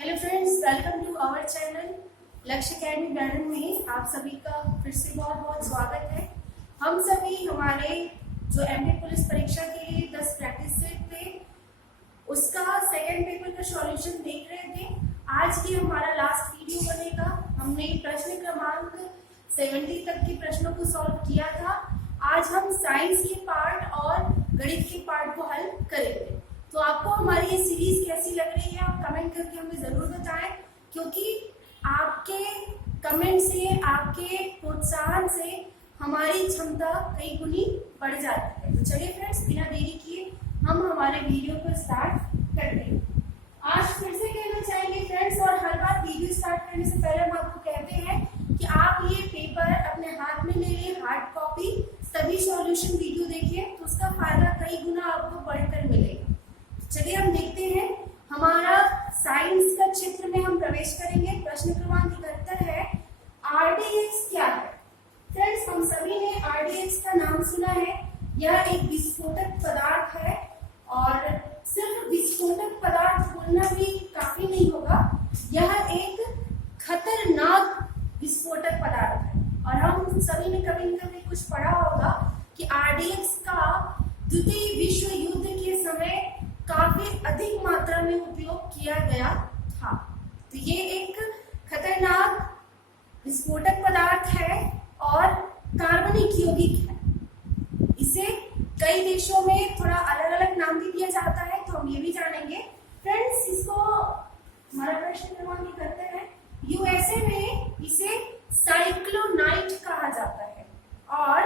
Hello friends, welcome to our channel Lakshya academy ब्रांडन में आप सभी का फिर से बहुत बहुत स्वागत है। हम सभी हमारे जो एमपी पुलिस परीक्षा के लिए 10 प्रैक्टिस सेट थे उसका सेकंड पेपर का सॉल्यूशन देख रहे थे। आज की हमारा लास्ट वीडियो बनेगा। हमने प्रश्न क्रमांक 70 तक के प्रश्नों को सॉल्व किया था। आज हम साइंस के पार्ट और गणित के पार्ट को हल करेंगे। तो आपको हमारी ये सीरीज कैसी लग रही है आप कमेंट करके हमें जरूर बताएं, क्योंकि आपके कमेंट से, आपके प्रोत्साहन से हमारी क्षमता कई गुनी बढ़ जाती है। तो चलिए फ्रेंड्स, बिना देरी किए हम हमारे वीडियो को स्टार्ट करते हैं। आज फिर से कहना चाहेंगे फ्रेंड्स, और हर बार वीडियो स्टार्ट करने से पहले हम आपको कहते हैं कि आप ये पेपर अपने हाथ में ले लें, हार्ड कॉपी, तभी सॉल्यूशन वीडियो देखिए, तो उसका फायदा कई गुना आपको बढ़कर मिलेगा। चलिए हम देखते हैं। हमारा साइंस का क्षेत्र में हम प्रवेश करेंगे। प्रश्न क्रमांक 71 है, आरडीएक्स क्या है? फ्रेंड्स, हम सभी ने आरडीएक्स का नाम सुना है। यह एक विस्फोटक पदार्थ है और सिर्फ विस्फोटक पदार्थ बोलना भी काफी नहीं होगा, यह एक खतरनाक विस्फोटक पदार्थ है। और हम सभी ने कभी न कभी कुछ पढ़ा होगा कि आरडीएक्स का द्वितीय विश्व युद्ध के समय काफी अधिक मात्रा में उपयोग किया गया था। तो ये एक खतरनाक विस्फोटक पदार्थ है और कार्बनिक यौगिक है। इसे कई देशों में थोड़ा अलग अलग नाम भी दिया जाता है, तो हम ये भी जानेंगे। फ्रेंड्स, इसको हमारा प्रश्न क्रमांक 71 है। यूएसए में इसे साइक्लोनाइट कहा जाता है और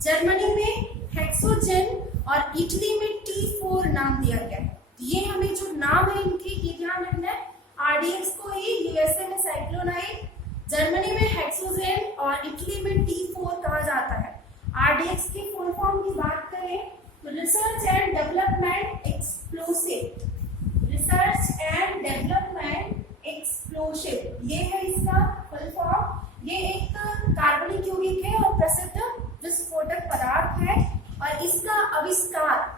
जर्मनी में हेक्सोजेन और इटली में T4 नाम दिया गया है। ये हमें जो नाम है इनके ये ध्यान रखना है। आरडीएक्स को ही यूएसए में साइक्लोनाइट, जर्मनी में हेक्सोजेन और इटली में T4 कहा जाता है। आरडीएक्स की फुल फॉर्म की बात करें तो research and development explosive, research and development explosive, ये है इसका फुल फॉर्म। ये एक कार्बनिक यौगिक है और प्रसिद्ध विस्फोटक पदार्थ है और इसका आविष्कार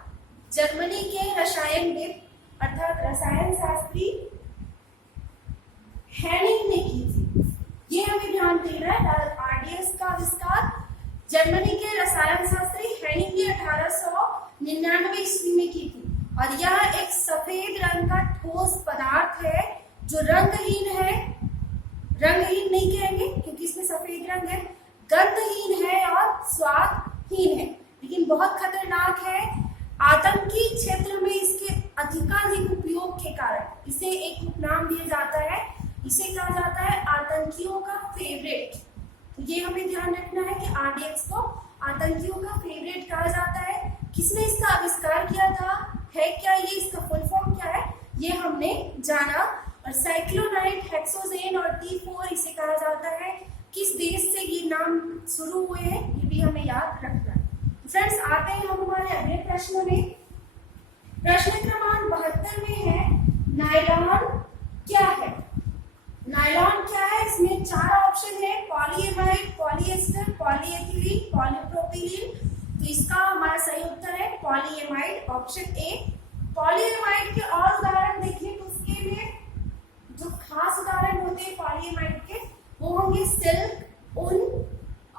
जर्मनी के रसायनविद अर्थात रसायन शास्त्री हेनिंग ने की थी। ये हमें ध्यान देना है। आरडीएक्स का आविष्कार जर्मनी के रसायन शास्त्री हेनिंग ने 1899 ईस्वी में की थी और यह एक सफेद रंग का ठोस पदार्थ है जो रंगहीन है। रंगहीन नहीं कहेंगे क्योंकि इसमें सफेद रंग है, गंधहीन है और स्वादहीन है, लेकिन बहुत खतरनाक है। आतंकी क्षेत्र में इसके अधिकाधिक उपयोग के कारण इसे एक उपनाम दिया जाता है। इसे कहा जाता है आतंकियों का फेवरेट। तो ये हमें ध्यान रखना है कि आरडीएक्स को आतंकियों का फेवरेट कहा जाता है। किसने इसका आविष्कार किया था, है क्या ये, इसका फुल फॉर्म क्या है, ये हमने जाना। और साइक्लोनाइट, हेक्सोजेन और T4 इसे कहा जाता है। किस देश से ये नाम शुरू हुए हैं ये भी हमें याद रखना है। फ्रेंड्स, आते हैं हम हमारे अगले प्रश्न में। प्रश्न क्रमांक 72 में है, नायलॉन क्या है? नायलॉन क्या है? इसमें 4 ऑप्शन है, पॉलीएमाइड, पॉलीएस्टर, पॉलीएथिलीन, पॉलीप्रोपिलीन। तो इसका हमारा सही उत्तर है पॉलीएमाइड, ऑप्शन ए। पॉलीएमाइड के और उदाहरण देखें तो उसके लिए जो खास उदाहरण होते हैं पॉलीएमाइड के वो होंगे सिल्क, ऊन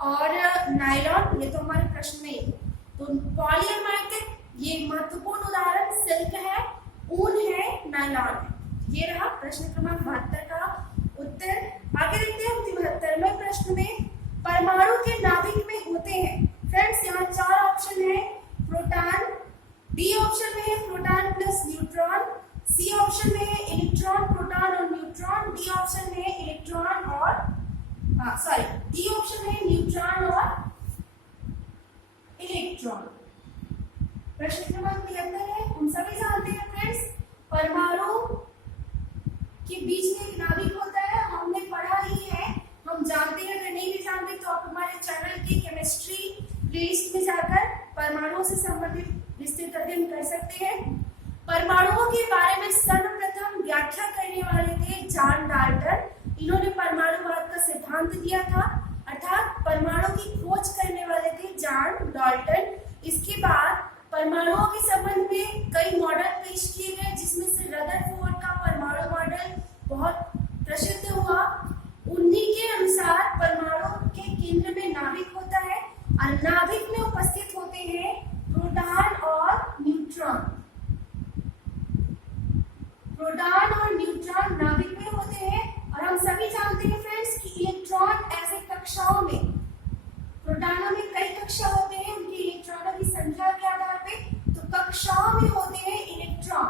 और नायलॉन। ये तो हमारे प्रश्न में ही। तो पॉलीएमाइड के ये महत्वपूर्ण उदाहरण सिल्क है, ऊन है, नायलॉन है। ये रहा प्रश्न क्रमांक 72 का उत्तर। आगे देखते हैं 73वें प्रश्न में, परमाणु के नाभिक में होते हैं। फ्रेंड्स, यहाँ 4 ऑप्शन है, प्रोटॉन, बी ऑप्शन में है proton plus neutron, C option में है इलेक्ट्रॉन, प्रोटॉन और न्यूट्रॉन, डी ऑप्शन में है इलेक्ट्रॉन और डी ऑप्शन में न्यूट्रॉन और इलेक्ट्रॉन। प्रश्न क्रमांक 73 है। हम सभी जानते हैं फ्रेंड्स, परमाणु के बीच में एक नाभिक होता है, हमने पढ़ा ही है, हम जानते हैं। अगर नहीं भी जानते तो आप हमारे चैनल की केमिस्ट्री प्लेलिस्ट में जाकर परमाणुओं से संबंधित विस्तृत अध्ययन कर सकते हैं। परमाणुओं के बारे में सर्वप्रथम व्याख्या करने वाले थे जॉन डाल्टन। इन्होंने परमाणुवाद का सिद्धांत दिया था, अर्थात परमाणु की खोज करने वाले थे जॉन डाल्टन। इसके बाद परमाणुओं के संबंध में कई मॉडल पेश किए गए, जिसमें से रदरफोर्ड का परमाणु मॉडल बहुत कक्षाओं में, प्रोटॉनों में कई कक्षा होते हैं उनके इलेक्ट्रॉनों की संख्या के आधार पे, तो कक्षाओं में होते हैं इलेक्ट्रॉन।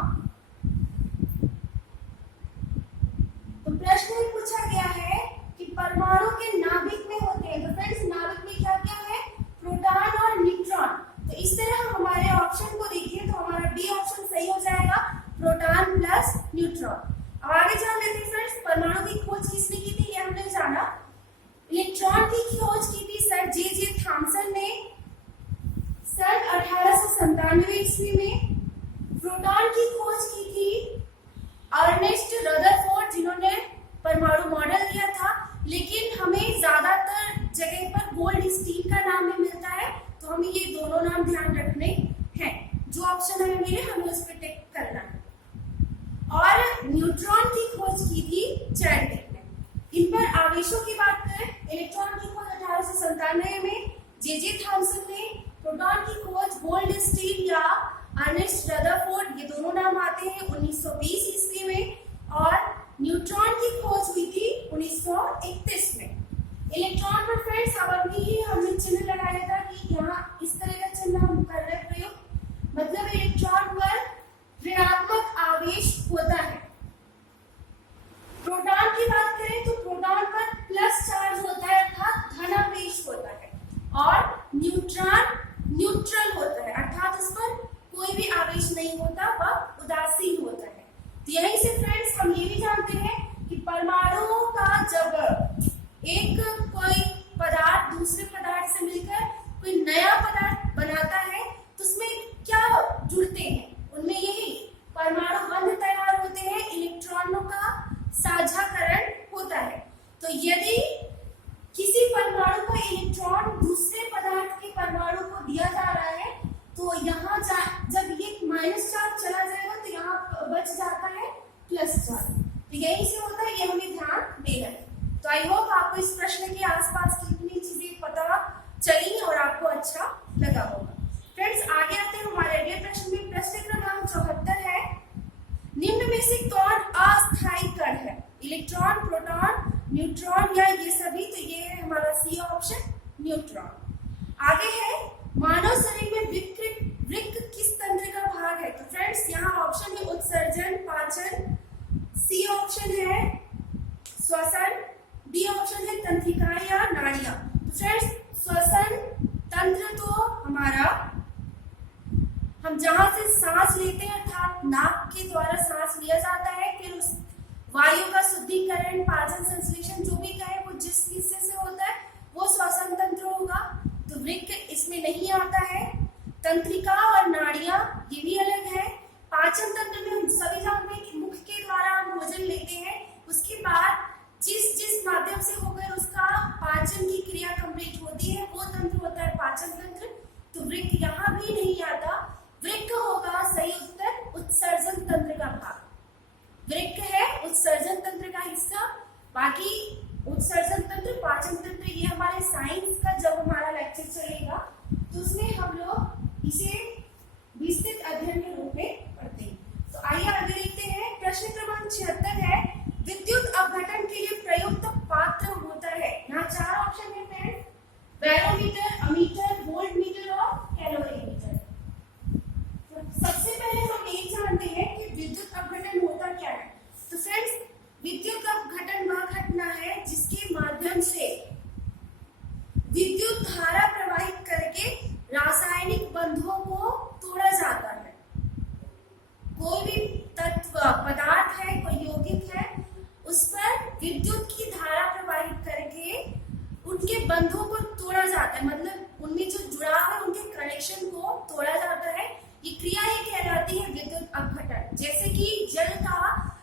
तो प्रश्न में पूछा गया है कि परमाणु के नाभिक में होते हैं, तो फ्रेंड्स नाभिक में क्या क्या है, प्रोटॉन और न्यूट्रॉन। तो इस तरह हम हमारे ऑप्शन को देखिए तो हमारा डी ऑप्शन सही हो जाएगा, प्रोटॉन प्लस न्यूट्रॉन। अब आगे जान लेते हैं फ्रेंड्स, परमाणु की खोज किसने की थी, ये हमने जाना। इलेक्ट्रॉन की खोज की थी सर जे थॉमसन ने सन 1897 ईस्वी में। प्रोटॉन की खोज की थी अर्नेस्ट रदरफोर्ड, जिन्होंने परमाणु मॉडल दिया था, लेकिन हमें ज्यादातर जगह पर गोल्ड स्टील का नाम भी मिलता है, तो हमें ये दोनों नाम ध्यान रखने हैं। जो ऑप्शन हमें मिले हमें उस पर टिक करना है। और न्यूट्रॉन की खोज की थी चैडविक ने। इन पर आवेशों की बात करें, इलेक्ट्रॉन की खोज 1897 में जे थॉमसन ने, प्रोटॉन की खोज गोल्ड स्टील या अर्नेस्ट रदरफोर्ड, ये दोनों नाम आते हैं 1920 ईस्वी में, और न्यूट्रॉन की खोज हुई थी 1931 में। इलेक्ट्रॉन पर फ्रेंड्स अभी ही हमने चिन्ह लगाया था कि यहाँ इस तरह का चिन्ह हम कर रहे प्रयोग, मतलब इलेक्ट्रॉन पर ऋणात्मक आवेश होता है। प्रोटॉन की बात करें तो प्रोटॉन पर प्लस चार्ज होता है अर्थात धनावेश होता है, और न्यूट्रॉन न्यूट्रल होता है अर्थात उस पर कोई भी आवेश नहीं होता, वह उदासीन होता है। तो यहीं से फ्रेंड्स हम ये भी जानते हैं कि परमाणुओं का जब एक कोई पदार्थ दूसरे पदार्थ से मिलकर कोई नया पदार्थ बनाता है तो उसमें क्या जुड़ते हैं, उनमें यही परमाणु बंध तैयार होते हैं, इलेक्ट्रॉनों का साझाकरण होता है। तो यदि किसी परमाणु का इलेक्ट्रॉन दूसरे पदार्थ के परमाणु को दिया जा रहा है तो यहाँ जब ये माइनस चार्ज चला जाएगा तो यहाँ बच जाता है प्लस चार्ज। तो यही से होता है, ये हमें ध्यान देना है। तो आई होप आपको इस प्रश्न के आसपास की इतनी चीजें पता चली और आपको अच्छा लगा होगा। फ्रेंड्स आगे आते हैं हमारे अगले प्रश्न में। प्रश्न क्रमांक 74 है, निम्न में से कौन अस्थायी कण है, इलेक्ट्रॉन, प्रोटॉन, न्यूट्रॉन या ये सभी? तो ये है हमारा सी ऑप्शन, न्यूट्रॉन। आगे है, मानव शरीर में वृक्क किस तंत्र का भाग है? तो फ्रेंड्स यहाँ ऑप्शन है उत्सर्जन, पाचन, सी ऑप्शन है श्वसन, डी ऑप्शन है तंत्रिकाएं या नाड़ियां। तो फ्रेंड्स श्वसन तंत्र तो हमारा हम जहां से सांस लेते हैं अर्थात नाक के द्वारा सांस लिया जाता है, फिर उस वायु का शुद्धिकरण, पाचन, संश्लेषण जो भी कहे वो जिस हिस्से से होता है वो श्वसन तंत्र होगा। तो वृक्क इसमें नहीं आता है। तंत्रिका और नाड़ियां ये भी अलग है। पाचन तंत्र में हम सभी जानते हैं कि मुख के द्वारा हम भोजन लेते हैं, उसके बाद जिस माध्यम से होकर उसका पाचन की क्रिया कंप्लीट होती है वो तंत्र होता है पाचन तंत्र। तो वृक्क यहाँ भी नहीं आता। वृक्क होगा सही उत्तर उत्सर्जन तंत्र का भाग। वृक्क है उत्सर्जन तंत्र का हिस्सा, बाकी उत्सर्जन तंत्र, पाचन तंत्र ये हमारे साइंस का जब हमारा लेक्चर चलेगा तो उसमें हम लोग इसे विस्तृत अध्ययन के रूप में पढ़ते हैं। तो आइए आगे देखते हैं। प्रश्न क्रमांक 76 है, विद्युत अपघटन के लिए प्रयुक्त पात्र होता है। यहाँ 4 ऑप्शन है फ्रेंड्स, बैरोमीटर, अमीटर, वोल्टमीटर और कैलोरीमीटर। सबसे पहले हम ये जानते हैं कि विद्युत अपघटन होता क्या है। तो फ्रेंड्स विद्युत अपघटन वह घटना है जिसके माध्यम से विद्युत धारा प्रवाहित करके रासायनिक बंधों को तोड़ा जाता है। कोई भी तत्व पदार्थ है, कोई यौगिक है, उस पर विद्युत की धारा प्रवाहित करके उनके बंधों को तोड़ा जाता है, मतलब उनमें जो जुड़ाव है उनके कनेक्शन को तोड़ा जाता है। ये क्रिया ही कहलाती है विद्युत अपघटन। जैसे कि जल का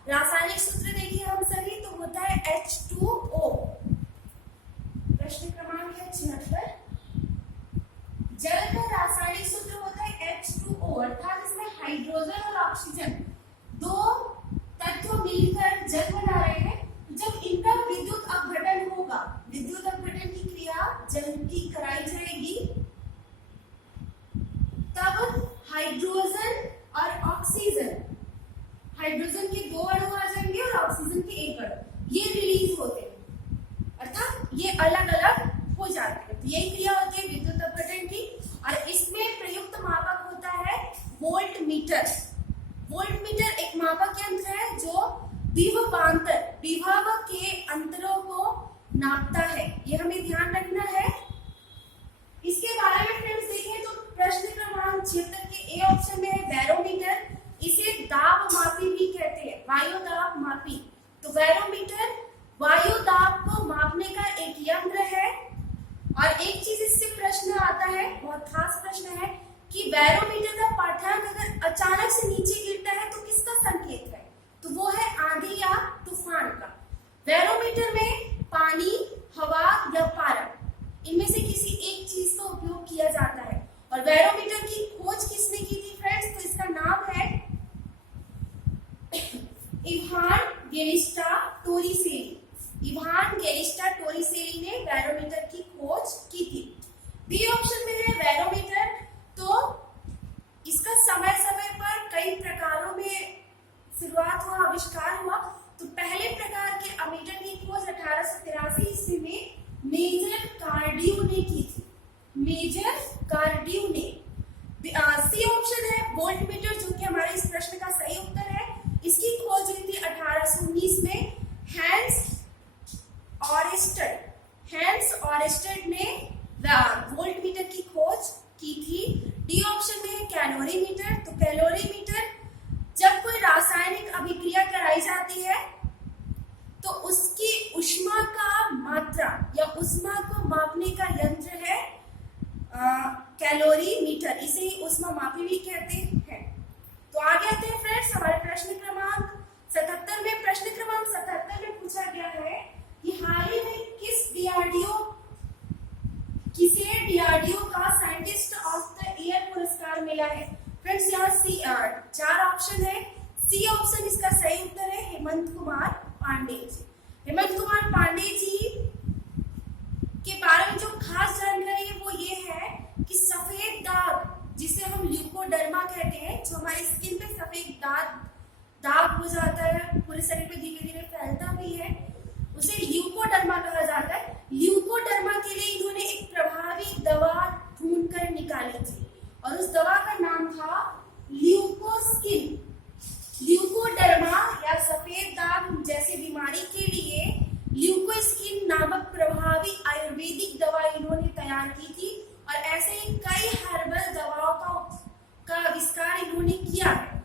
रासायनिक सूत्र देखिए हम सभी, तो होता है H2O। प्रश्न क्रमांक है 76। जल का रासायनिक सूत्र होता है H2O, अर्थात इसमें हाइड्रोजन और ऑक्सीजन दो तत्व मिलकर जल बना रहे हैं। जब इनका विद्युत अपघटन होगा, विद्युत अपघटन की क्रिया जल की कराई जाएगी, तब हाइड्रोजन और ऑक्सीजन, हाइड्रोजन के 2 अणु आ जाएंगे और ऑक्सीजन के 1 अणु, ये रिलीज होते हैं, अर्थात ये अलग अलग हो जाते हैं। तो यही क्रिया होती है विद्युत अपघटन की। और इसमें प्रयुक्त मापक होता है वोल्ट मीटर। वोल्ट मीटर एक मापक यंत्र है जो विभव के अंतरों को नापता है। ये हमें ध्यान रखना है। इसके बारे में फ्रेंड्स देखें तो प्रश्न क्रमांक 76 के ए ऑप्शन में है बैरोमीटर। इसे दाब मापी भी कहते हैं, वायु दाब मापी। तो बैरोमीटर वायु दाब को मापने का एक यंत्र है। और एक चीज इससे प्रश्न आता है, बहुत खास प्रश्न है कि बैरोमीटर का पाठ्यांक अगर अचानक से नीचे गिरता है तो किसका संकेत है? तो वो है आंधी या तूफान का। बैरोमीटर में पानी, हवा या पारा, इनमें से किसी एक चीज का उपयोग किया जाता है। और बैरोमीटर की खोज किसने की थी फ्रेंड्स? तो इसका नाम है इवान गेलिस्टा टोरिसेली ने बैरोमीटर की खोज की थी। बी ऑप्शन में है बैरोमीटर। तो इसका समय समय पर कई प्रकारों में शुरुआत हुआ, आविष्कार हुआ। तो पहले प्रकार के अमीटर की खोज 1883 ईस्वी में मेजर कार्डियू ने की थी। सी ऑप्शन है वोल्ट मीटर, जो कि हमारे इस प्रश्न का सही उत्तर है। इसकी खोज हुई थी 1819 में हैंस ऑरेस्टेड ने वोल्ट मीटर की खोज की थी। डी ऑप्शन में है कैलोरीमीटर। तो कैलोरीमीटर जब कोई रासायनिक अभिक्रिया कराई जाती है तो उसकी ऊष्मा का मात्रा या ऊष्मा को मापने का यंत्र है कैलोरीमीटर। इसे ही ऊष्मा मापी भी कहते हैं। तो आगे आते हैं फ्रेंड्स हमारे प्रश्न क्रमांक 77 में। प्रश्न क्रमांक 77 में पूछा गया है कि हाल ही में किसे डीआरडीओ का साइंटिस्ट ऑफ द ईयर पुरस्कार मिला है? फ्रेंड्स यहाँ 4 ऑप्शन है। सी ऑप्शन इसका सही उत्तर है हेमंत कुमार पांडे जी। हेमंत कुमार पांडे जी के बारे में जो खास जानकारी है वो ये है कि सफेद दाग, जिसे हम ल्यूकोडर्मा कहते हैं, जो हमारी स्किन पे सफेद दाग हो जाता है, पूरे शरीर पे धीरे धीरे फैलता भी है, उसे ल्यूकोडर्मा कहा जाता है। ल्यूकोडर्मा के लिए इन्होंने एक प्रभावी दवा ढूंढकर निकाली थी और उस दवा का नाम था ल्यूकोस्किन। ल्यूकोडर्मा या सफेद दाग जैसी बीमारी के लिए ल्यूकोस्किन नामक प्रभावी आयुर्वेदिक दवा इन्होंने तैयार की थी। और ऐसे ही कई हर्बल दवाओं का आविष्कार इन्होंने किया है।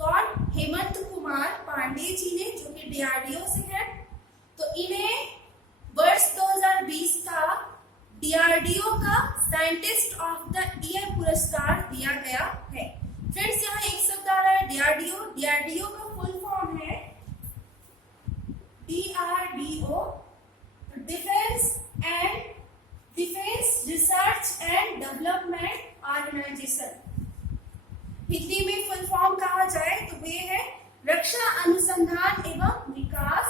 कौन? हेमंत कुमार पांडे जी ने, जो कि डीआरडीओ से है। तो इन्हें वर्ष 2020 का डीआरडीओ का साइंटिस्ट ऑफ द ईयर पुरस्कार दिया गया है। फ्रेंड्स यहाँ एक शब्द आ रहा है डीआरडीओ। डीआरडीओ का फुल फॉर्म है DRDO, defence research and development organisation. Hindi में फुल फॉर्म कहा जाए तो वे है रक्षा अनुसंधान एवं विकास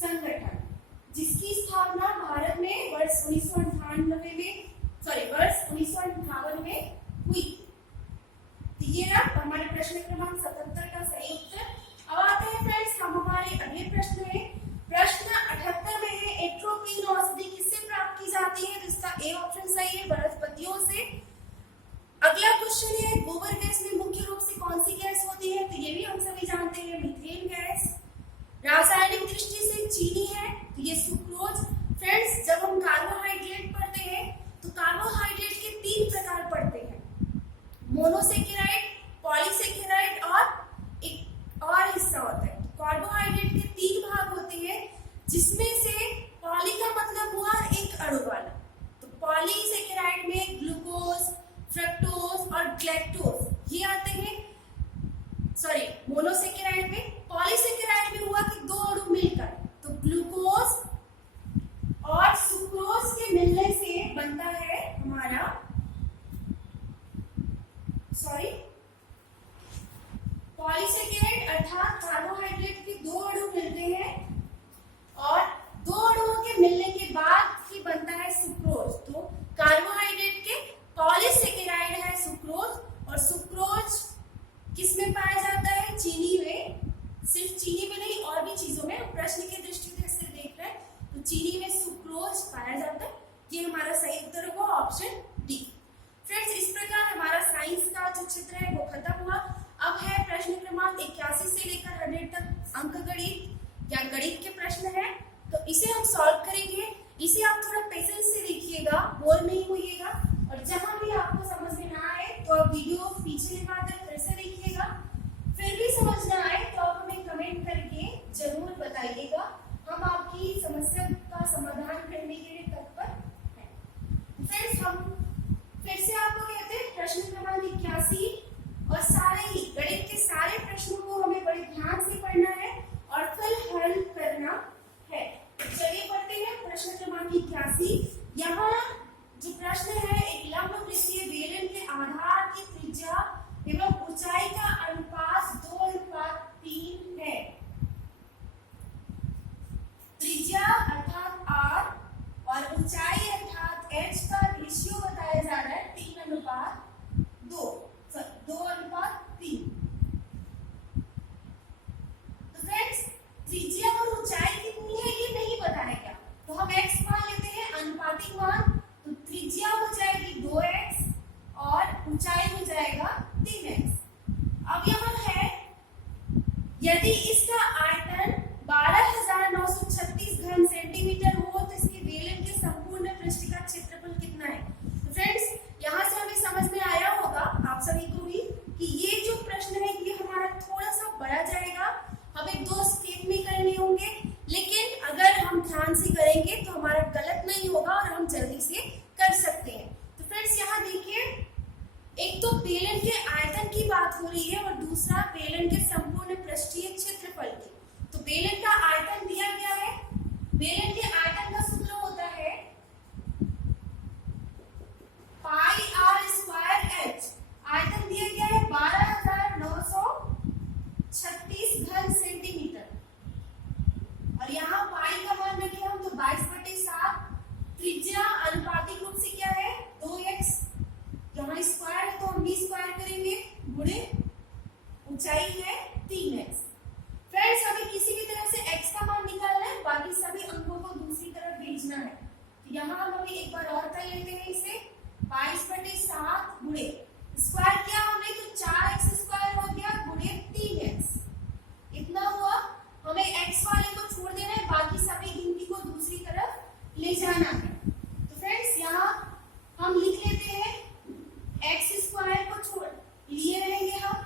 संगठन, जिसकी स्थापना भारत में वर्ष 1958 में हुई। तो ये रहा हमारे प्रश्न क्रमांक 77 का सही उत्तर। अब आते हैं फ्रेंड्स हम हमारे अगले प्रश्न में। प्रश्न 78 में है एट्रोपिन औषधि किससे प्राप्त की जाती है? जिसका ए ऑप्शन सही है वनस्पतियों से। अगला क्वेश्चन है गोबर गैस में मुख्य रूप से कौन सी गैस होती है? तो ये भी हम सभी जानते हैं मीथेन गैस। रासायनिक दृष्टि से चीनी है तो ये सुक्रोज। फ्रेंड्स जब हम कार्बोहाइड्रेट पढ़ते हैं तो कार्बोहाइड्रेट के 3 प्रकार पढ़ते हैं, मोनोसेकेराइड, पॉलीसेकेराइड और एक और हिस्सा होता है। कार्बोहाइड्रेट के 3 भाग होते हैं, जिसमें से पॉली का मतलब हुआ एक अणु वाला। तो पॉलीसेकेराइड में ग्लूकोज, फ्रक्टोज और गैलेक्टोज ये आते हैं। मोनोसेकेराइड में। पॉलीसेकेराइड में हुआ कि 2 अणु मिलकर, तो ग्लूकोज और सुक्रोज के मिलने से बनता है हमारा पॉलीसेकेराइड, अर्थात कार्बोहाइड्रेट के 2 अणु मिलते हैं और 2 अणुओं के मिलने के बाद ही बनता है सुक्रोज। तो कार्बोहाइड्रेट के पॉलीसेकेराइड है सुक्रोज, और सुक्रोज किस में पाया जाता है? चीनी में। सिर्फ चीनी में नहीं और भी चीजों में, प्रश्न की दृष्टि से देख रहे हैं तो चीनी में सुक्रोज पाया जाता है। ये हमारा सही उत्तर होगा ऑप्शन डी। फ्रेंड्स, इस प्रकार हमारा साइंस का जो चित्र है वो खत्म हुआ। अब है प्रश्न क्रमांक 81 से लेकर 100 तक अंकगणित या गणित के प्रश्न है, तो इसे हम सॉल्व करेंगे। इसे आप थोड़ा पेशेंस से देखिएगा, बोर नहीं होइएगा, और जहां भी आपको समझ में ना आए तो आप वीडियो पीछे लगाकर फिर से देखिएगा। फिर भी समझ ना आए तो आप हमें कमेंट करके जरूर बताइएगा, हम आपकी समस्या का समाधान करने के लिए तत्पर हैं। फ्रेंड्स, हम फिर से आपको कहते हैं प्रश्न क्रमांक 81 और सारे ही गणित के सारे प्रश्नों को हमें बड़े ध्यान से पढ़ना है और फिर हल करना है। चलिए पढ़ते हैं प्रश्न क्रमांक 81। यहाँ जो प्रश्न है, एक लंबवृत्तीय बेलन के आधार की त्रिज्या एवं ऊंचाई का अनुपात 2:3 है। त्रिज्या अर्थात r और ऊंचाई अर्थात h का रेशियो बताया जा रहा है 3:2। तो फ्रेंड्स, त्रिज्या और ऊंचाई कितनी है ये नहीं पता है क्या, तो हम x मान लेते हैं अनुपातिक मान। तो त्रिज्या हो जाएगी 2x और ऊंचाई हो जाएगा 3x। अब यहाँ है, यदि इसका आयतन 12,936 घन सेंटीमीटर हो तो इसके बेलन के संपूर्ण पृष्ठ का क्षेत्रफल कितना है। तो फ्रेंड्स, यहाँ से हमें समझ में आया होगा आप सभी को भी कि ये जो प्रश्न है ये हमारा थोड़ा सा बढ़ा जाएगा, हमें 2 स्टेप में करने होंगे, लेकिन अगर हम ध्यान से करेंगे तो हमारा गलत नहीं होगा और हम जल्दी से कर सकते हैं। तो फ्रेंड्स, यहाँ देखिए, एक तो बेलन के आयतन की बात हो रही है और दूसरा बेलन के संपूर्ण पृष्ठीय क्षेत्रफल की। तो बेलन का आयतन दिया गया है, बेलन के आयतन का सूत्र होता है पाई आर स्क्वायर एच। आयतन दिया गया है 12,936 घन सेंटीमीटर और यहाँ पाई का मान रखें हम तो 22/7। त्रिज्या अनुपातिक रूप से क्या है 2x, यहाँ स्क्वायर है तो हम भी स्क्वायर करेंगे, गुणे ऊंचाई है 3x। फ्रेंड्स, हमें किसी भी तरह से x का मान निकालना है, बाकी सभी अंकों को दूसरी तरफ भेजना है। तो यहाँ हम अभी एक बार और कर लेते हैं इसे, 22/7 गुणे स्क्वायर किया हमने तो 4x स्क्वायर हो गया गुणे 3x, इतना हुआ। हमें x वाले को छोड़ देना है, बाकी सभी गिनती को दूसरी तरफ ले जाना है। तो फ्रेंड्स, यहाँ हम लिख लेते हैं x स्क्वायर को छोड़ लिए रहेंगे हम,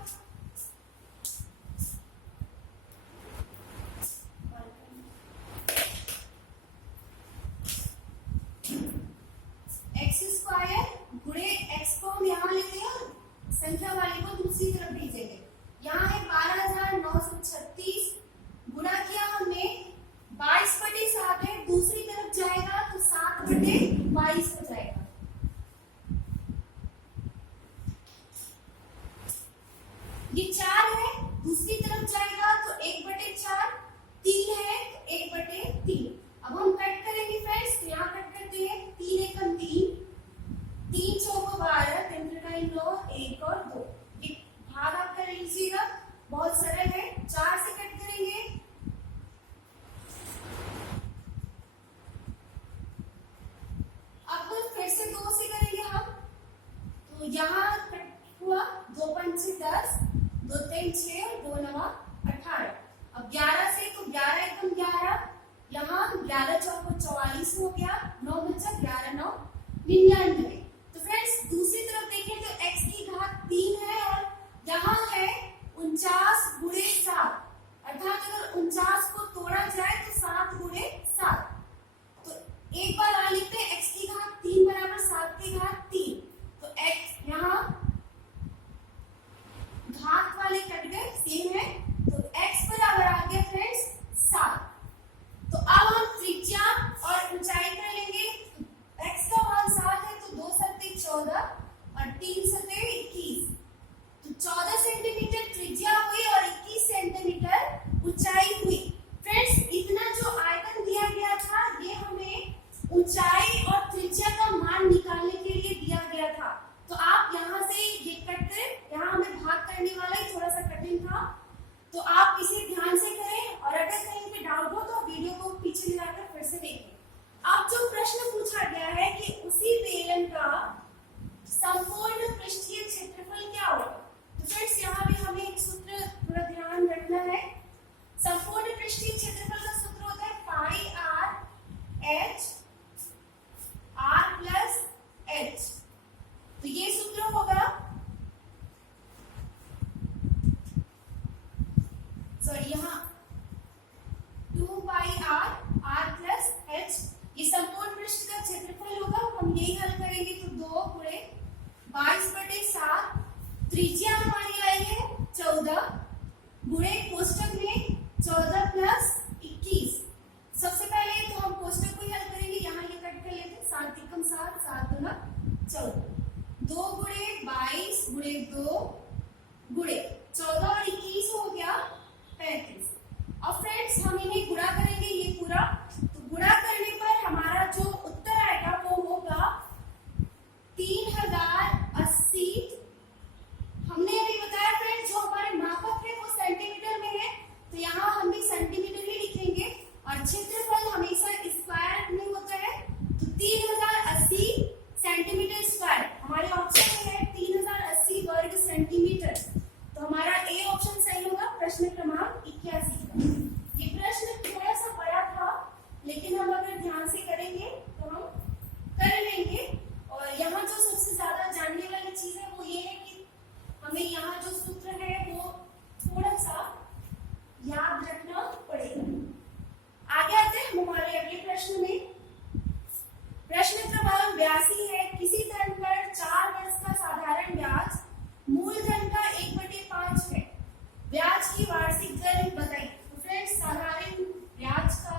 x स्क्वायर गुणे x को हम यहाँ लेते हैं, संख्या वाले को दूसरी तरफ भेजेंगे। यहाँ है 12,936 गुणा किया हमने 22/7 है, दूसरी तरफ जाएगा तो 7/22 हो जाएगा। ये 4 है, दूसरी तरफ जाएगा तो 1/4, 3 है तो 1/3। अब हम कट करेंगे फ्रेंड्स, तो यहाँ कट करते हैं 3 एकम 3, 3 चौको 12, 3 त्रिकाई 9, 1 और 2। ये भाग आप कर लीजिएगा, बहुत सरल है। 4 से कट करेंगे, अब फिर से 2 से करेंगे हम, तो यहाँ कट हुआ 2 पंच 10, 2 3 6, 2 9 18। अब 11 से तो 11 एकम 11, यहाँ 11 चौको 44 हो गया, 9 बचा 11 9 99। तो फ्रेंड्स, दूसरी तरफ देखें तो x की घात 3 है और यहाँ है 49 गुणे 7, अर्थात अगर 49 को तोड़ा जाए तो 7 गुणे 7। तो एक बार आ लिखते हैं x की घात 3 बराबर 7 की घात 3। तो x यहाँ घात वाले कट गए, सेम है, तो x बराबर आ गया फ्रेंड्स 7। तो अब हम त्रिज्या और ऊंचाई कर लेंगे। x का मान 7 है तो 2 सत्ते 14 और 3 सत्ते 21, तो 14 सेंटीमीटर त्रिज्या हुई और 21 सेंटीमीटर ऊंचाई हुई। फ्रेंड्स, इतना जो आयतन दिया गया था ये हमें ऊंचाई और त्रिज्या का मान निकालने के लिए दिया गया था। तो आप यहाँ से ये कट करें, यहाँ हमें भाग करने वाला ही थोड़ा सा कठिन था, तो आप इसे ध्यान से करें और अगर कहीं पे डाउट हो तो वीडियो को पीछे मिलाकर फिर से देखें। आप जो प्रश्न पूछा गया है कि उसी बेलन का संपूर्ण पृष्ठीय क्षेत्रफल क्या होगा। तो फ्रेंड्स यहाँ भी हमें एक सूत्र थोड़ा ध्यान रखना है। संपूर्ण पृष्ठीय क्षेत्रफल का सूत्र होता है pi R H R plus H. तो ये सूत्र होगा, सॉरी यहाँ 2 पाई आर प्लस एच, ये संपूर्ण पृष्ठ का क्षेत्रफल होगा। हम यही हल करेंगे तो 2 गुणे 22/7, त्रिज्या हमारी आई है 14 गुणे कोष्टक में 14 प्लस 21। सबसे पहले तो हम कोष्टक को ही हल करेंगे, यहाँ ये कट कर लेते हैं, 7 त्रिकम 7, 7 दूना 14, 2 गुणे 22 गुणे 2 गुणे 14 और 21 हो गया 35। अब फ्रेंड्स हम इन्हें गुणा करेंगे ये पूरा, तो गुणा करने पर हमारा जो उत्तर आएगा वो होगा 3080। हमने अभी बताया फ्रेंड्स जो हमारे मापक है वो सेंटीमीटर में है, तो यहाँ हम भी सेंटीमीटर ही लिखेंगे और क्षेत्रफल हमेशा स्क्वायर में होता है, तो 3080 सेंटीमीटर स्क्वायर हमारे ऑप्शन में है, 3080 वर्ग सेंटीमीटर। तो हमारा ए ऑप्शन सही होगा, प्रश्न क्रमांक 81 का। ये प्रश्न थोड़ा सा बड़ा था, लेकिन हम अगर ध्यान से करेंगे तो हम कर लेंगे। और यहाँ जो सबसे ज्यादा जानने वाली चीज है वो ये है कि हमें यहाँ जो सूत्र है वो थोड़ा सा याद रखना पड़ेगा। आगे आते हैं हमारे अगले प्रश्न में। प्रश्न क्रमांक 82 है, किसी धन पर 4 वर्ष का साधारण ब्याज मूलधन का 1/5 है, ब्याज की वार्षिक दर बताइए। तो फ्रेंड्स साधारण ब्याज का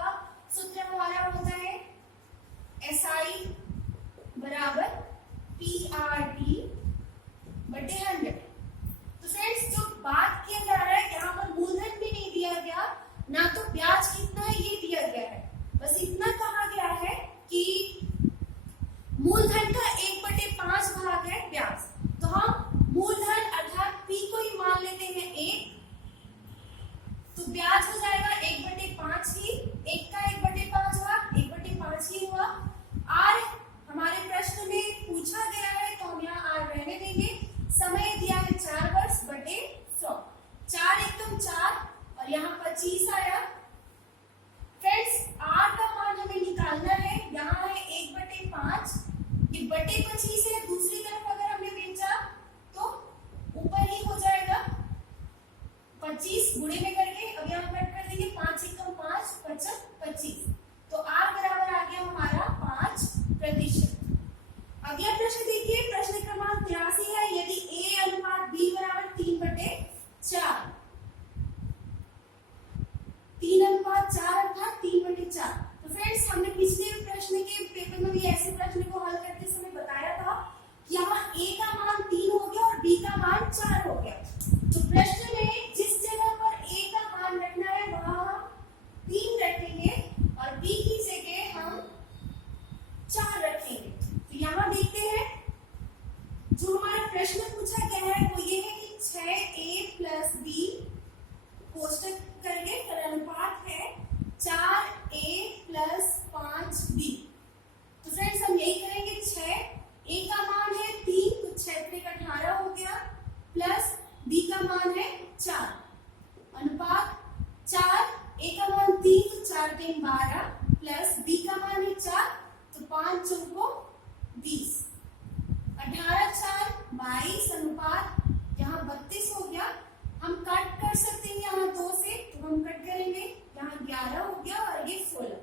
सूत्र हमारा होता है SI बराबर PRT बटे 100। तो फ्रेंड्स जो बात किया जा रहा है यहाँ पर मूलधन भी नहीं दिया गया, ना तो ब्याज कितना है ये दिया गया है, बस इतना कहा गया है कि मूलधन का 1/5 भाग है ब्याज। तो हम मूलधन अर्थात P को ही मान लेते हैं 1, तो ब्याज हो जाएगा 1/5 ही, 1 का 1/5 भाग 1/5 ही हुआ। आर हमारे प्रश्न में पूछा गया है तो हम यहाँ आर रहने देंगे। समय दिया है 4 वर्ष बटे 100, 4 एकदम 4 और यहाँ 25 आया। फ्रेंड्स आर का मान हमें निकालना है, यहाँ है 1/5, ये बटे 25 है, दूसरी तरफ अगर हमने बेचा तो ऊपर ही हो जाएगा 25 गुणे में करके, अब यहाँ कट कर देंगे, 5 एकम 5 55 25, तो आर बराबर आ गया हमारा 5%। अगला प्रश्न देखिए, प्रश्न क्रमांक 83 है, यदि A अनुपात B बराबर 3/4, 3/4 अर्थात 3/4। तो फ्रेंड्स हमने पिछले प्रश्न के पेपर में भी ऐसे प्रश्न को हल करते समय बताया था कि यहाँ A का मान 3 हो गया और B का मान 4 हो गया। तो प्रश्न में जिस जगह पर A का मान रखना है वहां हम 3 रखेंगे और B की जगह हम 4 रखेंगे। तो यहाँ देखते हैं जो हमारा प्रश्न पूछा गया है वो ये है कि 6A प्लस B कोष्टक करके अनुपात है 4A प्लस 5B। तो फ्रेंड्स हम यही करेंगे, 6A का मान है 3 तो 6 18 हो गया, प्लस B का मान है 4, अनुपात 4A का मान 3 तो 4 3 12, प्लस B का मान है 4 तो 5 चौको 20, 18 4 22, अनुपात यहाँ 32 हो गया। हम कट कर सकते हैं यहाँ 2 से, तो हम कट करेंगे, यहाँ 11 हो गया और ये 16,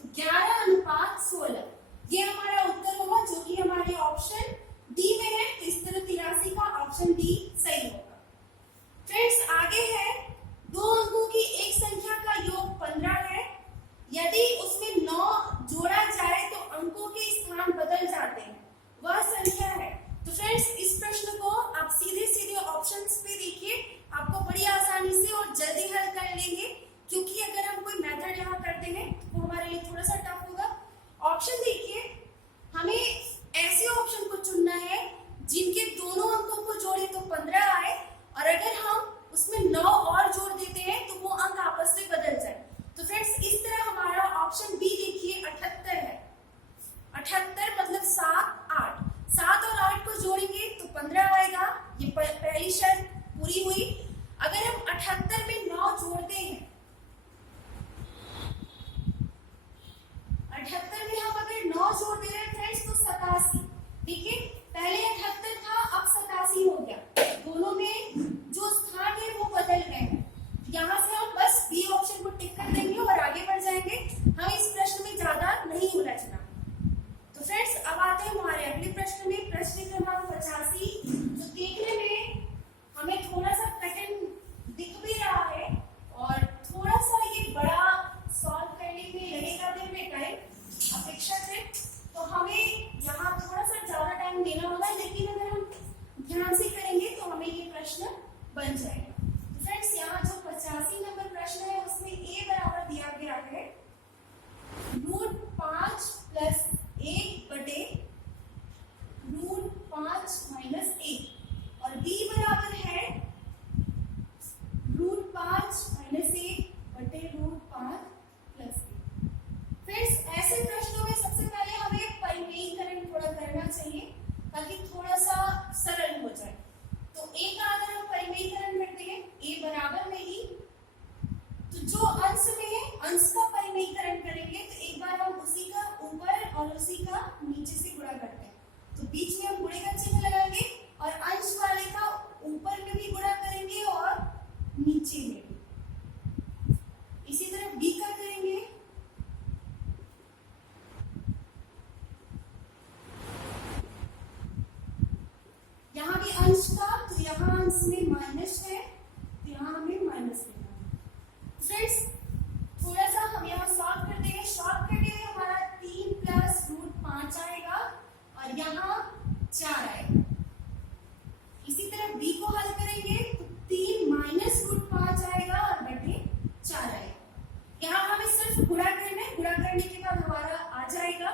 तो 11:16 ये हमारा उत्तर होगा जो कि हमारे ऑप्शन डी में है। तो इस तरह 83 का ऑप्शन डी सही होगा। फ्रेंड्स आगे है, 2 अंकों की एक संख्या का योग 15 है, यदि उसमें 9 जोड़ा जाए तो अंकों के स्थान बदल जाते हैं, वह संख्या है। तो फ्रेंड्स इस प्रश्न को आप सीधे सीधे ऑप्शंस पे देखिए, आपको बड़ी आसानी से और जल्दी हल कर लेंगे, क्योंकि अगर हम कोई मेथड यहाँ करते हैं तो हमारे लिए थोड़ा सा टफ होगा। ऑप्शन देखिए, हमें ऐसे ऑप्शन को चुनना है जिनके दोनों अंकों को जोड़े तो 15 आए, और अगर हम उसमें 9 और जोड़ देते हैं तो वो अंक आपस में बदल जाए। तो फ्रेंड्स इस तरह हमारा ऑप्शन बी देखिए 78 है। पहली शर्त पूरी हुई। अगर हम 78 में 9 जोड़ते हैं, 78 में हम अगर 9 जोड़ दे रहे हैं फ्रेंड्स तो 87। देखिए पहले 78 था, अब 87 हो गया। दोनों में जो स्थान है वो बदल गए हैं। यहाँ से हम बस बी ऑप्शन को टिक कर देंगे और आगे बढ़ जाएंगे। हम इस प्रश्न में ज्यादा नहीं उलझना। तो फ्रेंड्स अब आते हैं हमारे अगले प्रश्न में, प्रश्न क्रमांक 85, जो देखने में हमें थोड़ा सा कठिन दिख भी रहा है और थोड़ा सा ये बड़ा सॉल्व करने में लगेगा भी टाइम अपेक्षाकृत। तो हमें यहाँ थोड़ा सा ज्यादा टाइम देना होगा, लेकिन अगर हम ध्यान से करेंगे तो हमें ये प्रश्न बन जाएगा। तो फ्रेंड्स यहाँ जो 85 नंबर प्रश्न है उसमें a बराबर दिया गया है √5 प्लस 1 बटे √5 माइनस 1 और b बराबर है √5 माइनस 1 बटे √5 प्लस 1। फ्रेंड्स ऐसे प्रश्नों में सबसे पहले हमें परिमेयीकरण थोड़ा करना चाहिए ताकि थोड़ा सा सरल हो जाए। तो a का अगर हम परिमेयीकरण करते हैं a बराबर में ही, तो जो अंश में है अंश का परिमेयीकरण करेंगे तो एक बार हम उसी का ऊपर और उसी का नीचे से गुणा करते हैं, तो बीच में हम गुणे का चिन्ह लगाएंगे और अंश वाले का ऊपर में भी गुणा करेंगे और नीचे में भी। इसी तरह b का करेंगे, यहाँ भी अंश का, तो यहाँ अंश में माइनस है तो यहाँ हमें माइनस लेना है। फ्रेंड्स थोड़ा सा हम यहाँ सॉल्व कर देंगे। सॉल्व करने में हमारा 3 प्लस √5 आएगा और यहाँ 4 आएगा। इसी तरह b को हल करेंगे तो 3 माइनस √5 आएगा और बटे 4 आएगा। यहाँ हमें सिर्फ गुणा करना है, गुणा करने के बाद हमारा आ जाएगा।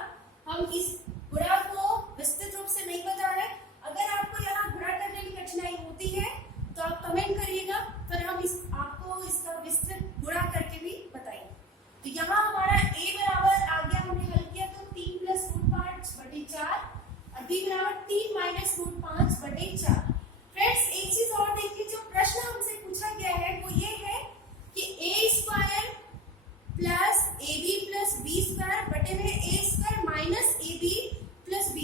हम इस गुणा को विस्तृत रूप से नहीं बता रहे। अगर आपको यहाँ गुणा करने में कठिनाई होती है तो आप कमेंट करिएगा, फिर हम आपको इसका विस्तृत गुणा करके भी बताएंगे। तो यहाँ हमारा a बराबर आ गया, हमने हल किया तो 3 प्लस √5 बटे 4 और b बराबर 3 माइनस √5 बटे 4। फ्रेंड्स एक चीज और देखिए, जो प्रश्न हमसे पूछा गया है वो ये है कि a² plus ab plus b² बटे में a² minus ab plus b²।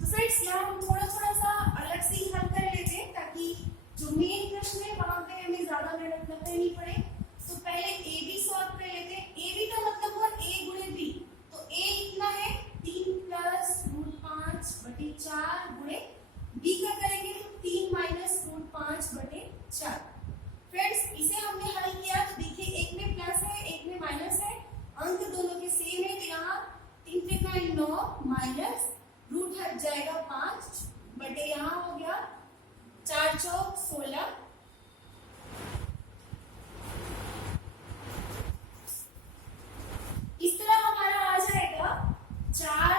तो फ्रेंड्स यहाँ हम थोड़ा सा अलग से ही हल कर लेते हैं ताकि जो मेन प्रश्न है वहां पे हमें ज्यादा मेहनत न करनी पड़े। तो पहले a b सॉल्व कर लेते हैं। a b का मतलब हुआ a गुणे b, तो a इतना है 3 प्लस √5 बटे 4 गुणे b का करेंगे तो 3 माइनस √5 बटे 4। फ्रेंड्स इसे हमने हल किया तो देखिए एक में प्लस है एक में माइनस है, अंक दोनों के सेम है, तो यहाँ 3 × 9 माइनस रूट हट जाएगा 5 बटे यहाँ हो गया 4 चौक 16। इस तरह हमारा आ जाएगा 4,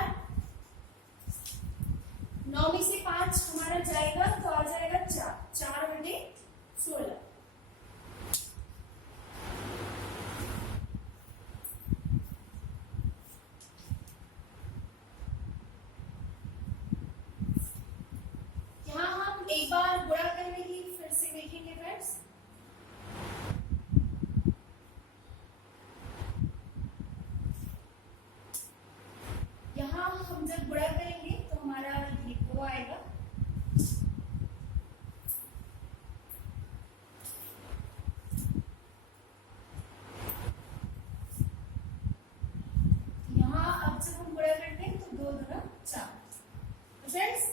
9 में से 5 हमारा जाएगा तो आ जाएगा 4 बटे 16। एक बार गुणा करने की फिर से देखेंगे फ्रेंड्स। यहाँ हम जब गुणा करेंगे तो हमारा ये 2 आएगा, यहाँ अब जब हम गुणा करते हैं तो 2 दूना 4। फ्रेंड्स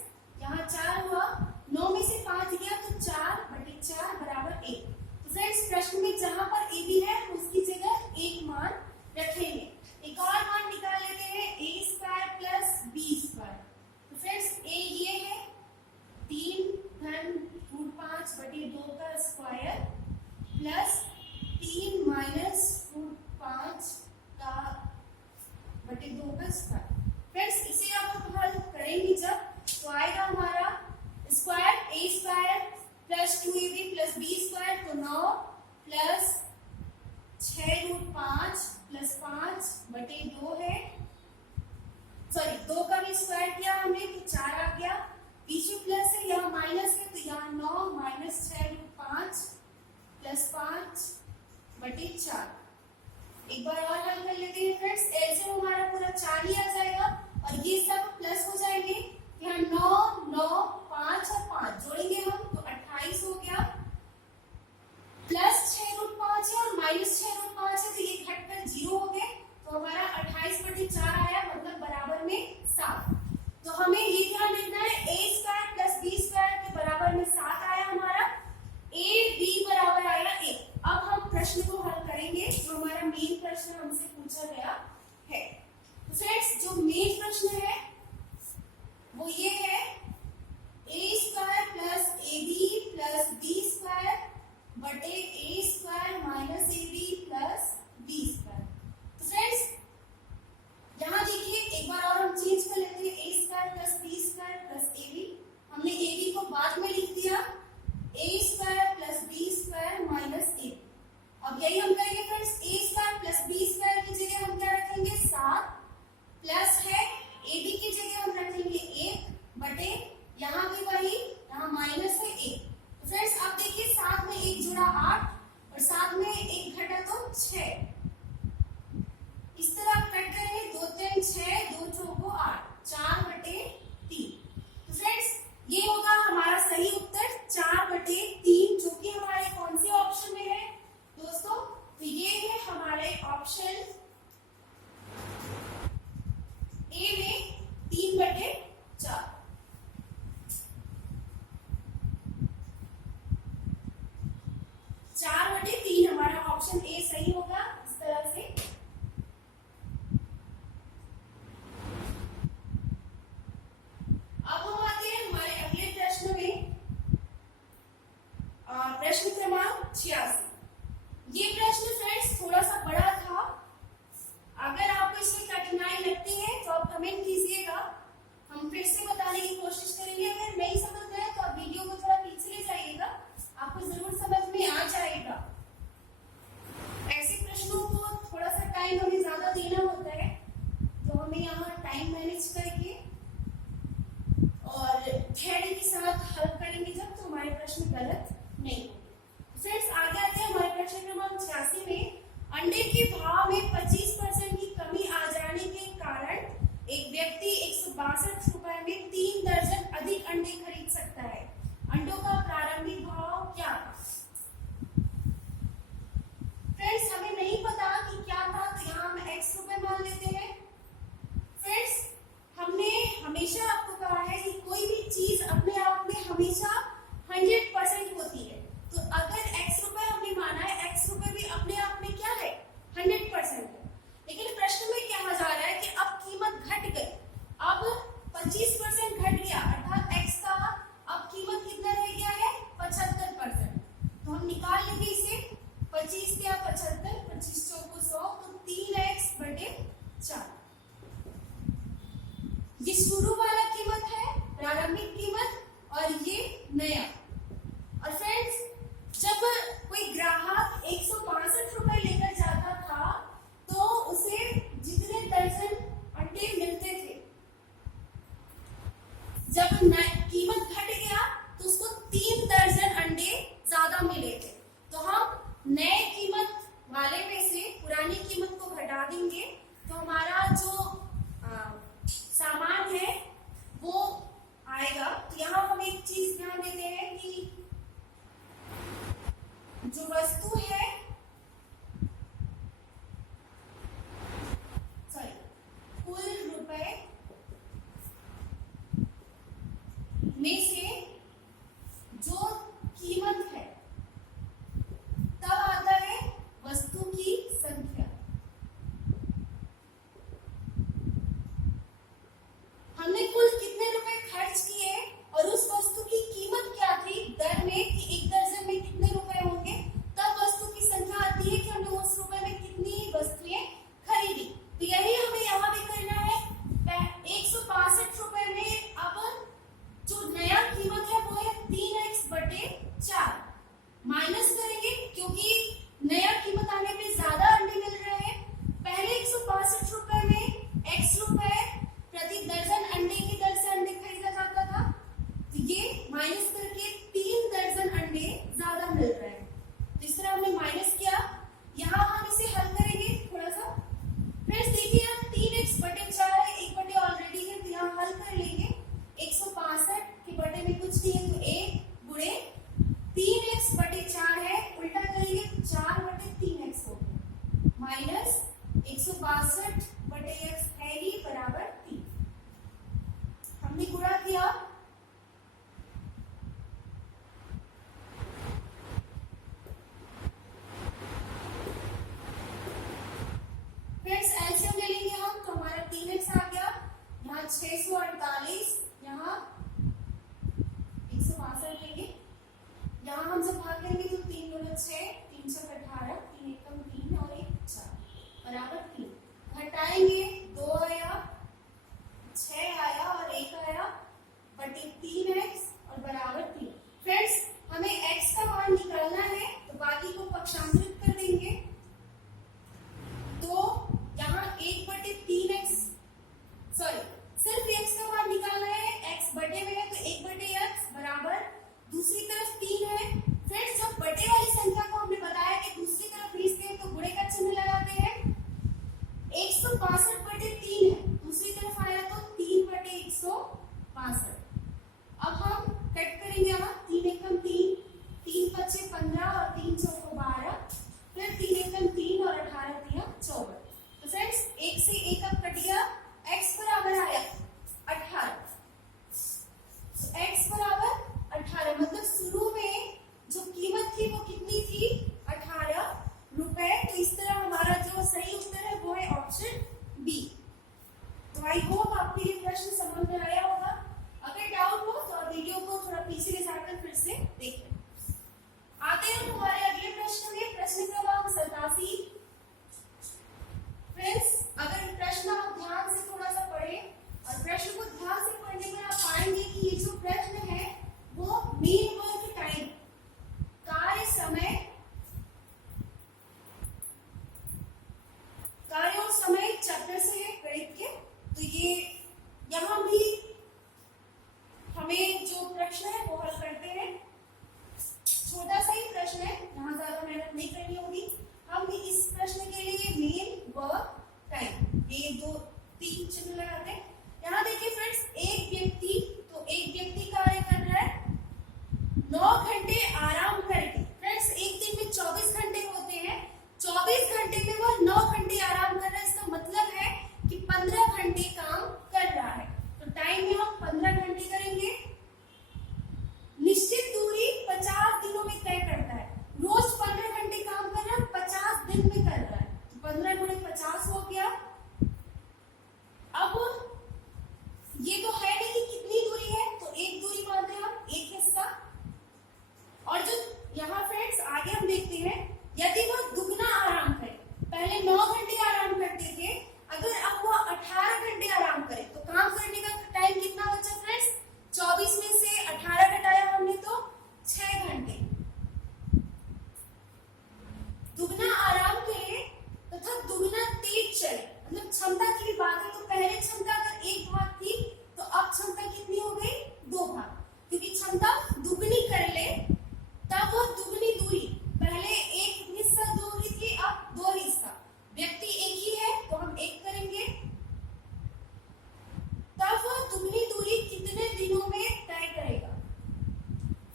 यहाँ 4 हुआ, 9 में से 5 गया तो 4 बटे 4 बराबर 1। तो फ्रेंड्स प्रश्न में जहां पर a b है उसकी जगह एक मान रखेंगे। एक और मान निकाल लेते हैं a² प्लस b²। तो फ्रेंड्स a ये है 3 धन √5 बटे 2 का स्क्वायर प्लस 3 माइनस √5 का बटे 2 का स्क्वायर। फ्रेंड्स इसे अब हम हल करेंगे जब तो आएगा हमारा square a² plus 2ab plus b² तो 9 प्लस 6√5 प्लस 5 बटे 2 है, सॉरी 2 का भी स्क्वायर किया हमने तो 4 आ गया, बीच में प्लस है यहाँ माइनस है, तो यहाँ 9 माइनस 6 रूट 5 प्लस 5/4। एक बार और हल कर लेते हैं फ्रेंड्स। एलसीएम हमारा पूरा 4 ही आ जाएगा और ये सब प्लस हो जाएंगे। यहाँ 9 9 5 और 5 जोड़ेंगे हम तो 28 हो गया, प्लस 6 रूट 5 है और माइनस 6 रूट 5 है, तो ये घटकर 0 हो गए, तो हमारा 28/4 आया, मतलब बराबर में 7। तो हमें ये ध्यान रखना है a square plus b square के बराबर में 7 आया हमारा, a b बराबर आया 1। अब हम प्रश्न को हल करेंगे, जो हमारा मेन प्रश्न हमसे पूछा गया है। तो फ्रेंड्स जो मेन प्रश्न है वो ये है a square plus ab plus b square बटे a square minus ab plus b square. तो फ्रेंड्स यहाँ देखिए एक बार और हम चेंज कर लेते हैं, a square plus b square plus ab, हमने ab को बाद में लिख दिया, a square plus b square minus ab। अब यही हम करेंगे friends, a square plus b square की जगह हम क्या रखेंगे 7, प्लस है ab की जगह हम रखेंगे 1 बटे यहाँ भी वही, यहाँ माइनस है 1। तो फ्रेंड्स आप देखिए 7 में 1 जुड़ा 8 और 7 में 1 घटा तो 6, इस तरह आप कट करेंगे, 2 3 6 2 चौको 8 4/3। तो फ्रेंड्स ये होगा हमारा सही उत्तर 4/3, जो कि हमारे कौन से ऑप्शन में है दोस्तों, तो ये है हमारे ऑप्शन ए में 3/4। 4/3 हमारा ऑप्शन ए सही होगा इस तरह से। अब हम आते हैं हमारे अगले प्रश्न में, प्रश्न क्रमांक 86। ये प्रश्न फ्रेंड्स थोड़ा सा बड़ा था, अगर आपको इसमें कठिनाई लगती है तो आप कमेंट कीजिएगा, हम फिर से बताने की कोशिश करेंगे। अगर नहीं समझ में आए तो आप वीडियो को थोड़ा पीछे ले जाइएगा, आपको जरूर समझ में आ जाएगा। ऐसे प्रश्नों को थोड़ा सा टाइम हमें ज्यादा देना होता है, तो हमें यहाँ टाइम मैनेज करके और धैर्य के साथ हल करेंगे जब, तो हमारे प्रश्न गलत नहीं होंगे। फ्रेंड्स आगे आते हैं हमारे प्रश्न क्रमांक 86 में। अंडे के भाव में 25% की कमी आ जाने के कारण एक व्यक्ति 162 रुपए में 3 दर्जन अधिक अंडे खरीद सकता है। अंडों का प्रारंभिक भाव क्या था? फ्रेंड्स हमें नहीं पता कि क्या था, तो यहाँ हम x रुपए मान लेते हैं। फ्रेंड्स हमने हमेशा आपको कहा है कि कोई भी चीज अपने आप में हमेशा 100% होती है, तो अगर x रुपए हमने माना है, x रुपए भी अपने आप में क्या है 100 दिन में कर रहा है, 15 गुणे 50 हो गया। अब ये तो है नहीं कि कितनी दूरी है, तो एक दूरी मानते हैं हम, एक हिस्सा। और जो यहाँ फ्रेंड्स आगे हम देखते हैं, यदि वो दुगना आराम करे, पहले 9 घंटे आराम करते थे, अगर अब वो 18 घंटे आराम करे तो काम करने का टाइम कितना बचा फ्रेंड्स? 24 में से 18 घटाया हमने तो 6 घंटे। दुगना आराम करे तथा दुगना तेज चले, मतलब क्षमता की भी बात है। तो पहले क्षमता अगर 1 भाग थी तो अब क्षमता कितनी हो गई? 2 भाग, क्योंकि क्षमता दुगनी कर ले तब वो दुगनी दूरी, पहले एक हिस्सा दूरी थी, अब 2 हिस्सा। व्यक्ति एक ही है तो हम 1 करेंगे, तब वो दुगनी दूरी कितने दिनों में तय करेगा?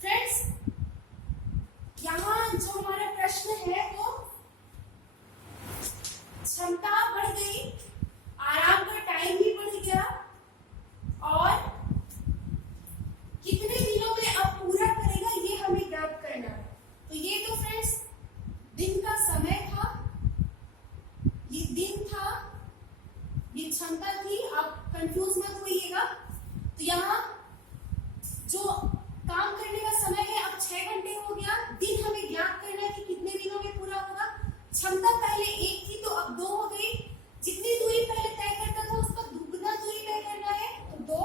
फ्रेंड्स यहाँ जो हमारा प्रश्न है वो क्षमता बढ़ गई, आराम का टाइम भी बढ़ गया, और कितने दिनों में अब पूरा करेगा ये हमें ज्ञात करना है। तो ये तो फ्रेंड्स दिन का समय था, ये दिन था, ये क्षमता थी, आप कंफ्यूज मत होइएगा। तो यहाँ जो काम करने का समय है अब 6 घंटे हो गया, दिन हमें ज्ञात करना है कि कितने दिनों में पूरा होगा। क्षमता पहले 1 थी तो अब 2 हो गई, जितनी दूरी पहले तय करता था उसका दुगना दूरी तय करना है तो 2,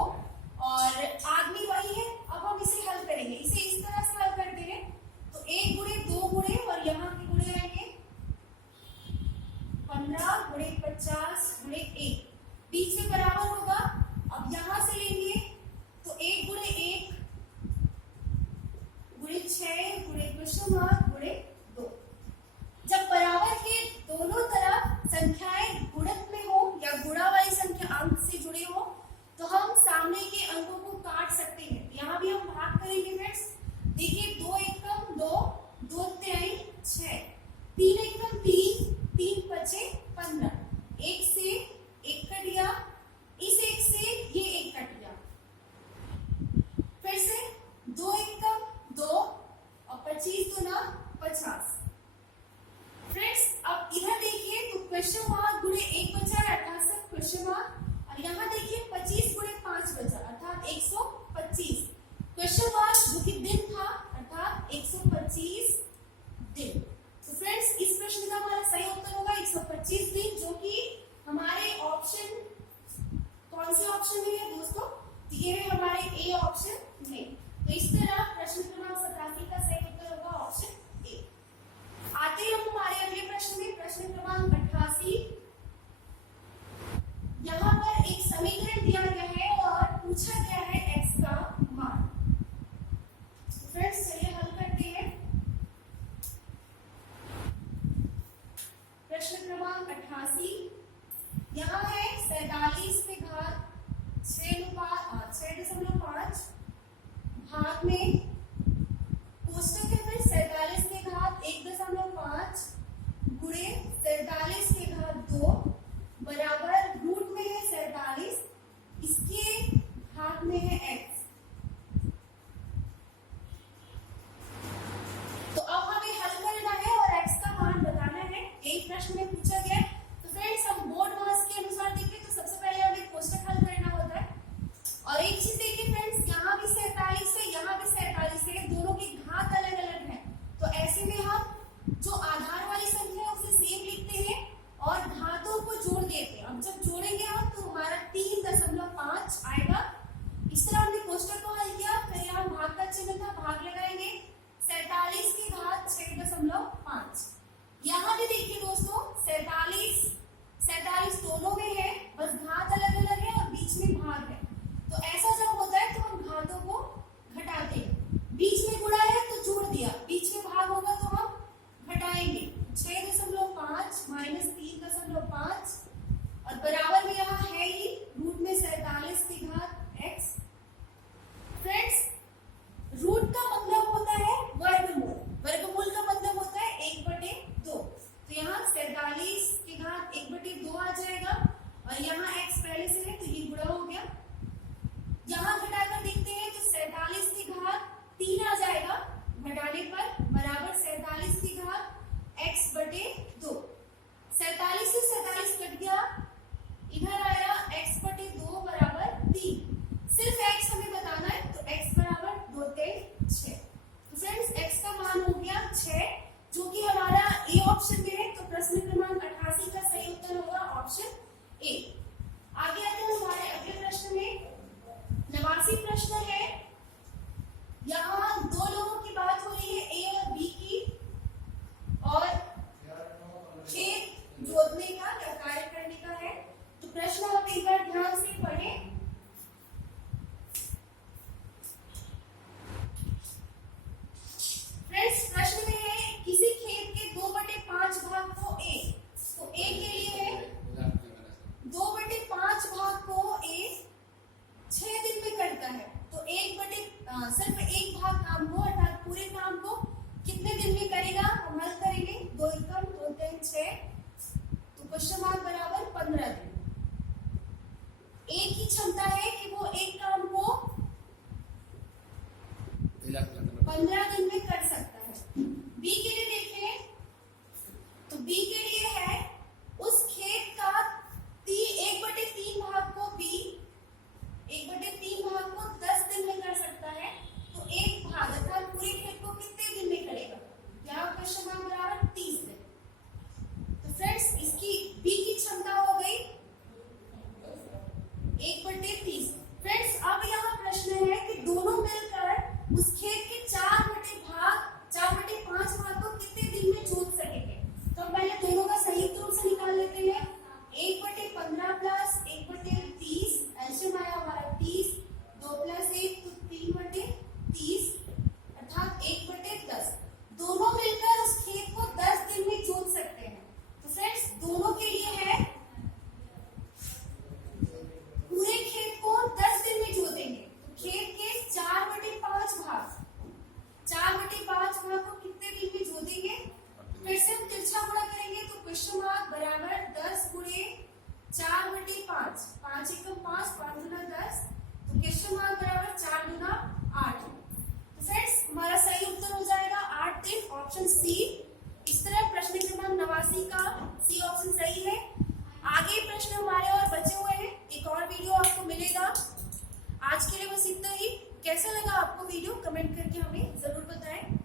और आदमी वही है। अब हम इसे हल करेंगे, इसे इस तरह से हल करते हैं, तो 1 गुणे 2 गुणे और यहाँ के गुणे आएंगे 15 गुणे 50 गुणे 1, बीच में बराबर होगा। अब यहाँ से लेंगे तो 1 गुणे 1 गुणे 6 गुणे क्वेश्चन मार्क गुणे 2। जब बराबर के दोनों तरफ संख्याएं गुणक में हो या गुणा वाली संख्या अंक से जुड़े हो तो हम सामने के अंकों को काट सकते हैं। यहाँ भी हम भाग करेंगे फ्रेंड्स। देखिए 2 एकम 2, 2 तिहाई 6, 3 एकम 3, 3 पचे 15, 1 से 1 कट गया, इस 1 से ये 1 कट गया, फिर से 2 एकम 2 और 25 दूना 50। फ्रेंड्स अब इधर देखिए तो क्वेश्चन मार्क गुणे 1 बचा है अर्थात क्वेश्चन मार्क, और यहाँ देखिए 25 गुणे 5 बचा अर्थात 125। क्वेश्चन मार्क जो कि दिन था अर्थात 125 दिन। तो फ्रेंड्स इस प्रश्न का हमारा सही उत्तर होगा 125 दिन, जो कि हमारे ऑप्शन, कौन से ऑप्शन में है दोस्तों? तो ये है हमारे ए ऑप्शन में। तो इस तरह प्रश्न क्रमांक 87 का सही उत्तर होगा ऑप्शन ए। आते हैं हम हमारे अगले प्रश्न में, प्रश्न क्रमांक 88। यहाँ पर एक समीकरण दिया गया है और पूछा गया है x का मान। फ्रेंड्स चलिए हल करते हैं। प्रश्न क्रमांक 88 यहाँ है 47 के घात 6.5 भाग में कोष्टक है फिर 47 के घात 1.5 गुणे 47 के घात 2 बराबर रूट में है 47, इसके घात में है x। तो अब हमें हल करना है और x का मान बताना है, यही प्रश्न में पूछा गया। तो फ्रेंड्स हम बोर्ड मास के अनुसार देखें तो सबसे पहले हमें कोष्टक हल करना होता है। और एक चीज देखिए फ्रेंड्स, यहाँ भी 47 है, यहाँ भी 47 है, दोनों के घात अलग अलग है। तो ऐसे में हम जो आधार वाली संख्या है उसे सेम लिखते हैं और घातों को जोड़ देते हैं। अब जब जोड़ेंगे हम तो हमारा 3.5 आएगा। इस तरह हमने कोष्टक को हल किया, फिर यहाँ भाग का चिन्ह था, भाग लगाएंगे 47 की घात 6.5। यहाँ भी देखिए दोस्तों 47 दोनों में है, बस घात अलग अलग है और बीच में भाग है। तो ऐसा जब होता है तो हम घातों को घटाते हैं, बीच में गुणा है तो जोड़ दिया, बीच में भाग होगा तो हम घटाएंगे। 6.5 माइनस 3.5 और बराबर में यहाँ है ही रूट में 47 की घात x। फ्रेंड्स रूट का मतलब होता है वर्गमूल, वर्गमूल का मतलब होता है 1/2। तो यहाँ 47 की घात 1/2 आ जाएगा और यहाँ x पहले से है तो ये गुणा हो गया। यहाँ घटाकर देखते हैं तो 47 की घात 3 आ जाएगा, घटाने पर बराबर 47 की घात x/2। प्रश्न क्रमांक 88 का सही उत्तर होगा ऑप्शन ए। आगे आते हैं हमारे अगले प्रश्न में। 89 प्रश्न है, यहाँ दो लोगों की बात हो रही है, ए और बी की, और खेत जोतने का या कार्य करने का है। तो प्रश्न आप एक बार ध्यान से पढ़ें। फ्रेंड्स, प्रश्न में है किसी खेत के 2/5 भाग को ए, तो ए के लिए है 2/5 भाग को ए 6 दिन में करता है, तो सिर्फ एक भाग काम को अर्थात पूरे काम को कितने दिन में करेगा? हम हल करेंगे। 2 एकम 2 3 6, तो क्वेश्चन मार्क बराबर 15 दिन। ए की क्षमता है कि वो एक काम को 15 दिन में कर सकता है। बी के लिए देखें, तो बी के लिए है उस खेत का 1/3 भाग को बी 1/3 भाग को 10 दिन में कर सकता है, तो एक भाग अर्थात पूरे खेत को कितने दिन में करेगा? यहाँ क्वेश्चन मार्क बराबर 30 दिन। तो फ्रेंड्स, इसकी बी की क्षमता हो गई 1/30। फ्रेंड्स, अब यहाँ प्रश्न है कि दोनों मिलकर उस खेत के 4/5 भाग को कितने दिन में जोत सकेंगे? तो पहले दोनों का संयुक्त रूप से निकाल लेते हैं। 1/15 प्लस 1/30, एलसीएम आया हमारा 30, 2 + 1 तो 3/30 अर्थात 1/10। दोनों मिलकर उस खेत को 10 दिन में जोत सकते हैं। तो फ्रेंड्स, दोनों के लिए है पूरे खेत को 10 दिन में जोतेंगे, तो खेत के 4/5 भाग को कितने दिन में जोतेंगे? फिर से हम तिरछा गुणा करेंगे, तो क्वेश्चन मार्क बराबर 10 × 4/5, 5 एकम 5, 5 दूना 10, तो क्वेश्चन मार्क बराबर 4 दूना 8। तो फ्रेंड्स, हमारा सही उत्तर हो जाएगा 8 दिन, ऑप्शन सी। इस तरह प्रश्न क्रमांक 89 का सी ऑप्शन सही है। आगे प्रश्न हमारे और बचे हुए हैं, एक और वीडियो आपको मिलेगा। आज के लिए बस इतना ही। कैसा लगा आपको वीडियो? कमेंट करके हमें जरूर बताएं।